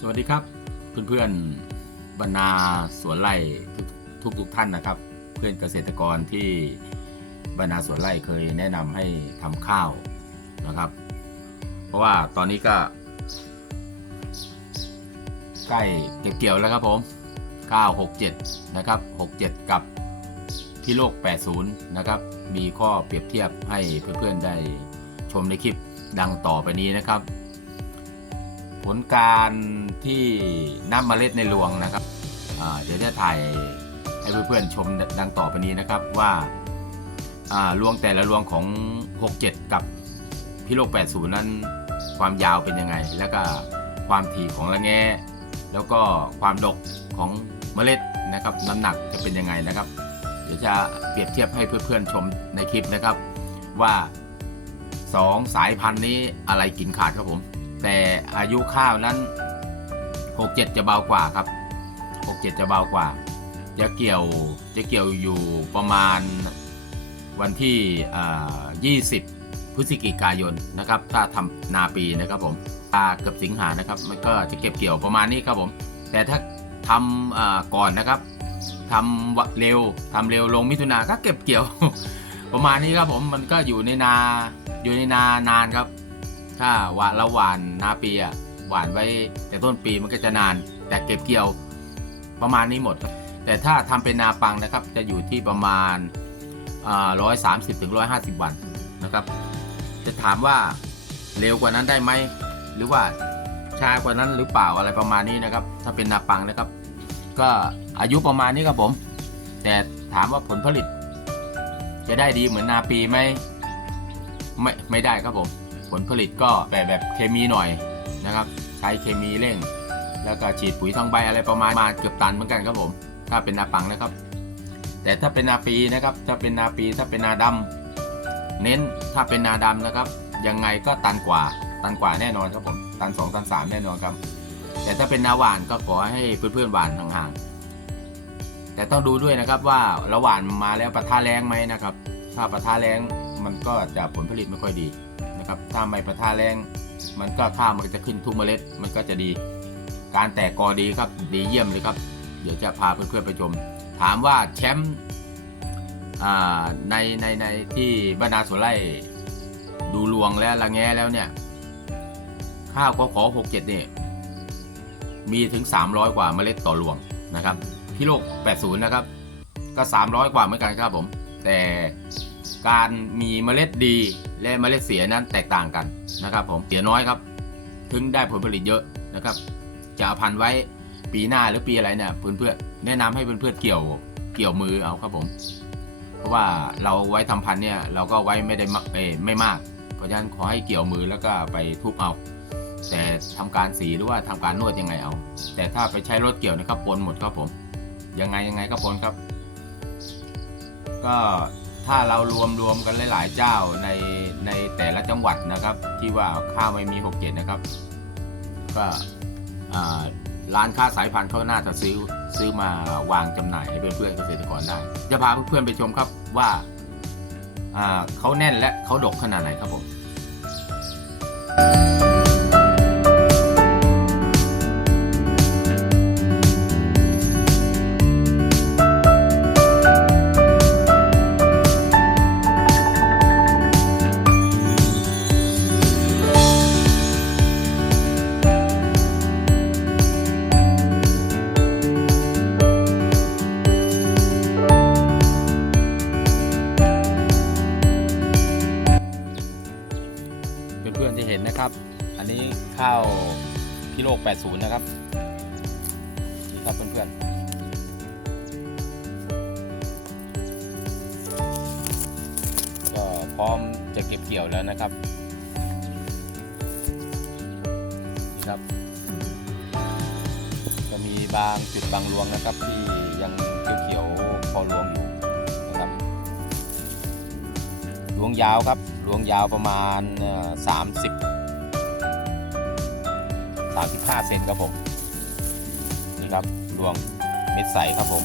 สวัสดีครับ เพื่อนๆบรรณาสวนไร่ทุกทุกๆท่านนะครับ เพื่อนเกษตรกรที่บรรณาสวนไร่เคยแนะนำให้ทำข้าวนะครับ เพราะว่าตอนนี้ก็ ใกล้เก็บเกี่ยวแล้วครับผม9 6 7 นะครับ 67 กับที่โลก 80 นะครับ มีข้อเปรียบเทียบให้เพื่อนๆได้ชมในคลิปดังต่อไปนี้นะครับ ลการที่นับเมล็ดในรวงนะครับเดี๋ยวจะถ่ายให้เพื่อนๆชมดังต่อไปนี้นะครับว่าอ่ารวงแต่ละรวงของ 67 กับพิโลก80 นั้นความยาวเป็นยังไง แล้วก็ความถี่ของระแงแล้วก็ความดกของเมล็ดนะครับน้ำหนักจะเป็นยังไงนะครับ เดี๋ยวจะเปรียบเทียบให้เพื่อนๆชมในคลิปนะครับ ว่า 2 สายพันธุ์นี้อะไรกินขาดครับผม แต่อายุข้าวนั้น 67 จะเบากว่าครับ 67 จะเบากว่า จะเกี่ยวจะเกี่ยวอยู่ประมาณวันที่อ่า20 พฤศจิกายนนะครับ ถ้าทำนาปีนะครับผมตาเกือบสิงหานะครับมันก็จะเก็บเกี่ยวประมาณนี้ครับผม แต่ถ้าทำก่อนนะครับทำเร็วทำเร็วลงมิถุนาก็เก็บเกี่ยว ประมาณนี้ครับผมมันก็อยู่ในนาอยู่ในนานานครับ ถ้าหวานเราหวานนาปีอะหวานไว้แต่ต้นปีมันก็จะนาน แต่เก็บเกี่ยวประมาณนี้หมด แต่ถ้าทำเป็นนาปังนะครับ จะอยู่ที่ประมาณร้อยสามสิบถึงร้อยห้าสิบวันนะครับ จะถามว่าเร็วกว่านั้นได้ไหมหรือว่าช้ากว่านั้นหรือเปล่าอะไรประมาณนี้นะครับ ถ้าเป็นนาปังนะครับ ก็อายุประมาณนี้ครับผม แต่ถามว่าผลผลิต จะได้ดีเหมือนนาปีไหมไม่ไม่ได้ครับผม ผลผลิตก็แบบแบบเคมีหน่อยนะครับ ใช้เคมีเร่ง แล้วก็ฉีดปุ๋ยทางใบอะไรประมาณมาเกือบตันเหมือนกันครับผม ถ้าเป็นนาปังนะครับ แต่ถ้าเป็นนาปีนะครับ ถ้าเป็นนาปีถ้าเป็นนาดำเน้นถ้าเป็นนาดำนะครับ ยังไงก็ตันกว่าตันกว่าแน่นอนครับผมตัน 2 ตัน 3 แน่นอนครับ แต่ถ้าเป็นนาหวานก็ขอให้เพื่อนๆหวานห่างๆแต่ต้องดูด้วยนะครับว่าระหว่านมาแล้วปะทะแรงไหมนะครับ ถ้าปะทะแรงมันก็จะผลผลิตไม่ค่อยดี นะครับถ้าไม่ประทะแรงมันก็ข้าวมันจะขึ้นทุกเมล็ดมันก็จะดี การแตกกอดีครับดีเยี่ยมเลยครับ เดี๋ยวจะพาเพื่อนๆไปชม ถามว่าแชมป์ในในในที่บรรดาสวนไร่ดูลวงและละแงแล้วเนี่ย ข้าวก็ขอหกเจ็ดเนี่ยมีถึง 300 กว่าเมล็ดต่อรวงนะครับพี่โลก 80 นะครับ ก็ 300 กว่าเหมือนกันครับผม แต่การมีเมล็ดดี และเมล็ดเสียนั้นแตกต่างกันนะครับ ผมเสียน้อยครับ ถึงได้ผลผลิตเยอะนะครับ จะเอาพันไว้ปีหน้าหรือปีอะไรเนี่ยเพื่อนๆแนะนำให้เพื่อนๆเกี่ยวเกี่ยวมือเอาครับผม เพราะว่าเราไว้ทำพันเนี่ยเราก็ไว้ไม่ได้เอไม่มาก เพราะฉะนั้นขอให้เกี่ยวมือแล้วก็ไปทุบเอา แต่ทำการสีหรือว่าทำการนวดยังไงเอา แต่ถ้าไปใช้รถเกี่ยวนะครับปนหมดครับผมยังไงยังไงก็ปนครับ ก็ถ้าเรารวมรวมกันหลาย ๆ เจ้าใน ในแต่ละจังหวัดนะครับ ที่ว่าข้าวไม่มีหกเจ็ดนะครับ ก็ร้านค้าสายพันธุ์เขาน่าจะซื้อซื้อมาวางจำหน่ายให้เพื่อนๆเกษตรกรได้ จะพาเพื่อนๆไปชมครับว่าเขาแน่นและเขาดกขนาดไหนครับผม กิโล80นะครับนี่ครับเพื่อนๆก็พร้อมจะเก็บเกี่ยวแล้วนะครับนี่ครับ จะมีบางจุดบางรวงนะครับที่ยังเขียวๆพอรวงอยู่นะครับรวงยาวครับรวงยาวประมาณ 30 35เซนครับผมนี่ครับรวงเม็ดใสครับผม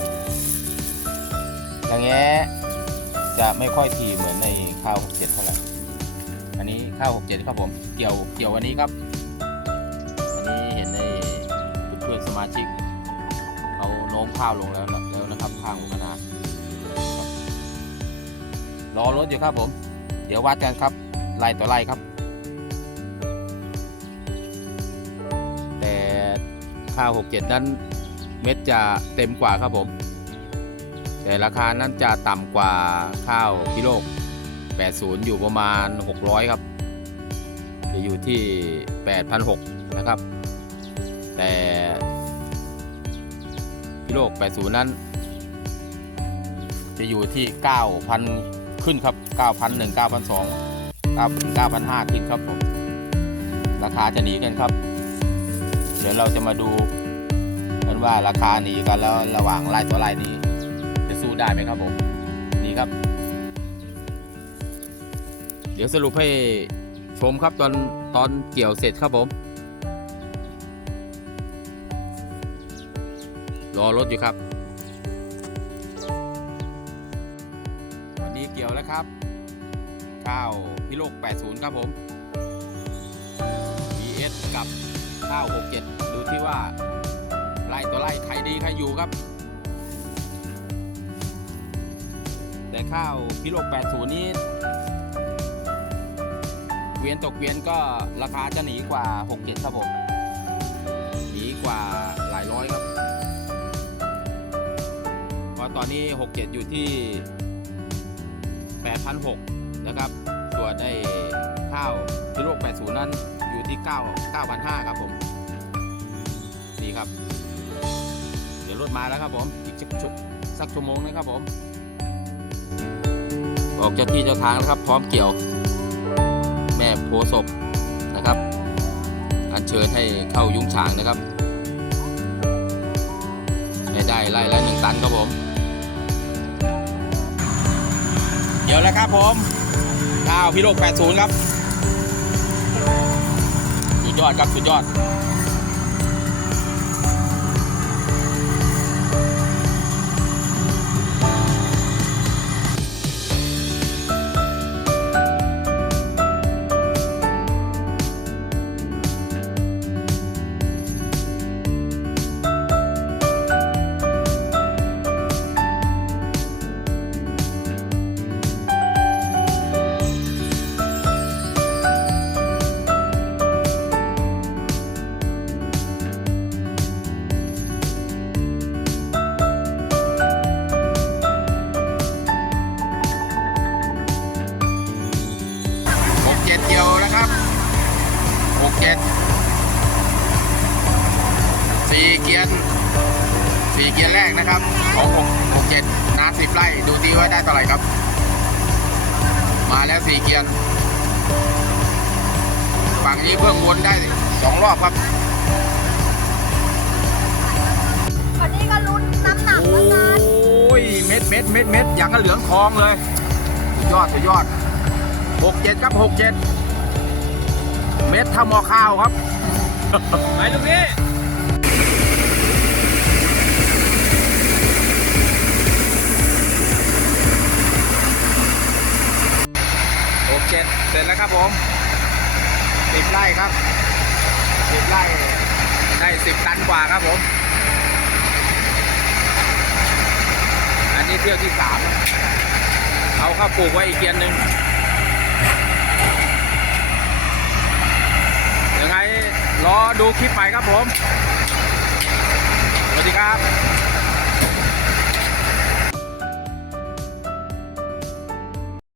อย่างเงี้ยจะไม่ค่อยทีเหมือนในข้าว67เท่าไหร่อันนี้ข้าว67ครับผมเกี่ยวเกี่ยววันนี้ครับ อันนี้เห็นในเพื่อนสมาชิกเขาโน้มข้าวลงแล้วแล้วนะครับข้างหัวคณะครับรอรถอยู่ครับผม เดี๋ยววัดกันครับไล่ต่อไล่ครับ ข้าว 67 นั้นเม็ดจะเต็มกว่าครับผม แต่ราคานั้นจะต่ำกว่าข้าวกิโลก 80 อยู่ประมาณ 600 ครับ จะอยู่ที่ 8,600 นะครับ แต่กิโลก 80 นั้น จะอยู่ที่ 9,000 ขึ้นครับ 9,001 9,200 9,500 ขึ้นครับผม ราคาจะหนีกันครับ เดี๋ยวเราจะมาดูกันว่าราคาหนีกันแล้วระหว่างไล่ต่อไล่นี้ จะสู้ได้ไหมครับผมนี่ครับ เดี๋ยวสรุปให้ชมครับตอนตอนเกี่ยวเสร็จครับผมรอรถอยู่ครับ วันนี้เกี่ยวแล้วครับข้าวพิโลก80 ครับผม BS กับ ข้าว67 ดูที่ว่าไล่ตัวไล่ใครดีใครอยู่ครับ แต่ข้าวพิโลก80 นี้เกวียนตกเกวียนก็ราคาจะหนีกว่า 67 ครับผม หนีกว่าหลายร้อยครับเพราะตอนนี้ 67 อยู่ที่ 8,600 นะครับ ส่วนไอ้ข้าวพิโลก80 นั้นอยู่ที่ 9 9,500 ครับผม นี่ครับ เดี๋ยวรถมาแล้วครับผมอีกสักสักชั่วโมงนะครับผม ออกจากที่เจ้าทางแล้วครับ พร้อมเกี่ยว แม่โพศพนะครับ อัญเชิญให้เข้ายุ้งฉางนะครับได้ไล่ละหนึ่งตันครับผม เดี๋ยวแล้วครับผมข้าวพี่โลก80 ครับ สุดยอดครับ สุดยอด สี่เกียร์สี่เกียร์แรกนะครับของหกหกเจ็ดนาสิบไร่ดูดีว่าได้เท่าไหร่ครับ มาแล้วสี่เกียร์ฝั่งนี้เพิ่งวนได้สองรอบครับวันนี้ก็ลุ้นน้ำหนักโอแล้วกัน้ยเม็ดเม็ดเม็ดเม็ดอย่างกับเหลืองทองเลยสุดยอดสุดยอดหกเจ็ดครับหกเจ็ดเม็ดเท่าหมอข้าวครับ ไปลูกพี่ จแล้วครับผมสิบไร่ครับสิบไร่ได้สิบตันกว่าครับผม อันนี้เที่ยวที่สามเอาข้าปลูกไว้อีกเกียนหนึ่งยังไงรอดูคลิปใหม่ครับผม สวัสดีครับ